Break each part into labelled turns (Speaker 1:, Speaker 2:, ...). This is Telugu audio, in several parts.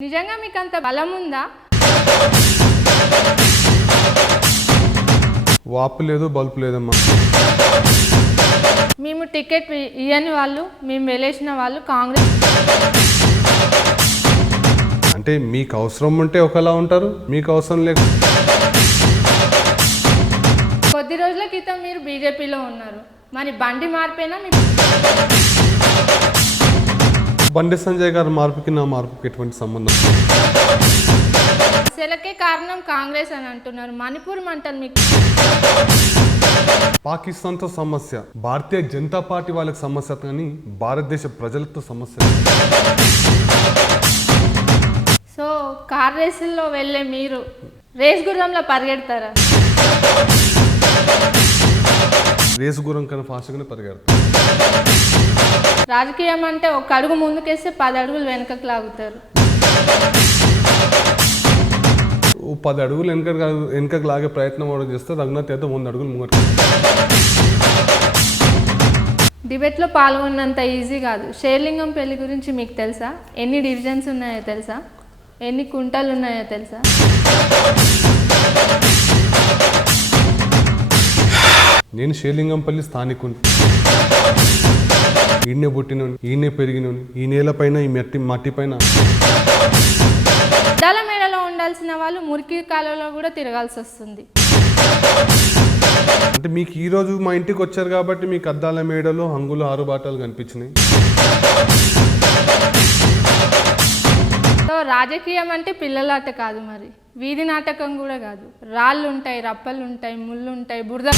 Speaker 1: నిజంగా మీకు అంత బలం ఉందా
Speaker 2: వాపు లేదు బల్పు లేదమ్మా.
Speaker 1: మేము టికెట్ ఇ- ఇయ్యని వాళ్ళు మేము వెళ్ళేసిన వాళ్ళు కాంగ్రెస్
Speaker 2: అంటే మీకు అవసరం ఉంటే ఒకలా ఉంటారు మీకు అవసరం లేక
Speaker 1: కొద్ది రోజుల క్రితం మీరు బీజేపీలో ఉన్నారు. మరి బండి మారిపోయినా మీ
Speaker 2: బండి సంజయ్ గారి మార్పుకి నా మార్పుకి ఎటువంటి సంబంధం
Speaker 1: సెలకే కారణం కాంగ్రెస్ అని అంటున్నారు. మణిపూర్ మంటలు మీకు
Speaker 2: పాకిస్తాన్తో సమస్య. భారతీయ జనతా పార్టీ వాళ్ళకి సమస్య కానీ భారతదేశ ప్రజలతో సమస్య.
Speaker 1: సో కార్ రేసుల్లో వెళ్ళే మీరు రేస్ గుర్రంలో పరిగెడతారా?
Speaker 2: రేసు గురం కన్నా ఫాస్ట్గానే పరిగెడతారు
Speaker 1: రాజకీయం అంటే ఒక అడుగు ముందుకేస్తే పది అడుగులు వెనకకు లాగుతారు.
Speaker 2: పది అడుగులు వెనక వెనకకు లాగే ప్రయత్నం కూడా చేస్తే రఘునాథ్ అయితే వంద అడుగులు ముంగట.
Speaker 1: డిబేట్లో పాల్గొన్నంత ఈజీ కాదు. షేర్లింగం పెళ్ళి గురించి మీకు తెలుసా? ఎన్ని డివిజన్స్ ఉన్నాయో తెలుసా? ఎన్ని కుంటలు ఉన్నాయో తెలుసా?
Speaker 2: నేను షేలింగంపల్లి స్థానికుని. ఈయనే పుట్టినోని ఈయనే పెరిగినోని ఈ నేలపైన ఈ మట్టి మట్టి పైన
Speaker 1: అద్దాల మేడలో ఉండాల్సిన వాళ్ళు మురికి కాలంలో కూడా తిరగాల్సి వస్తుంది.
Speaker 2: అంటే మీకు ఈ రోజు మా ఇంటికి వచ్చారు కాబట్టి మీకు అద్దాల మేడలో హంగులు ఆరుబాటాలు కనిపించినాయి.
Speaker 1: రాజకీయం అంటే పిల్లలాట కాదు మరి. వీధి నాటకం కూడా కాదు. రాళ్ళు ఉంటాయి రప్పలు ఉంటాయి ముళ్ళు ఉంటాయి బురద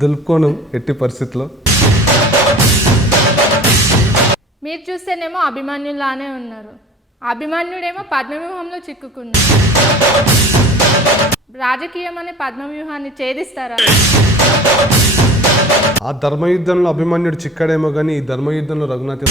Speaker 2: దులుపుకోను ఎట్టి పరిస్థితిలో.
Speaker 1: మీరు చూస్తేనేమో అభిమన్యులానే ఉన్నారు. అభిమన్యుడేమో పద్మవ్యూహంలో చిక్కుకున్నాడు. రాజకీయం అనే పద్మవ్యూహాన్ని ఛేదిస్తారా?
Speaker 2: ఆ ధర్మయుద్ధంలో అభిమన్యుడు చిక్కడేమో కానీ ఈ ధర్మయుద్ధంలో రఘునాథ్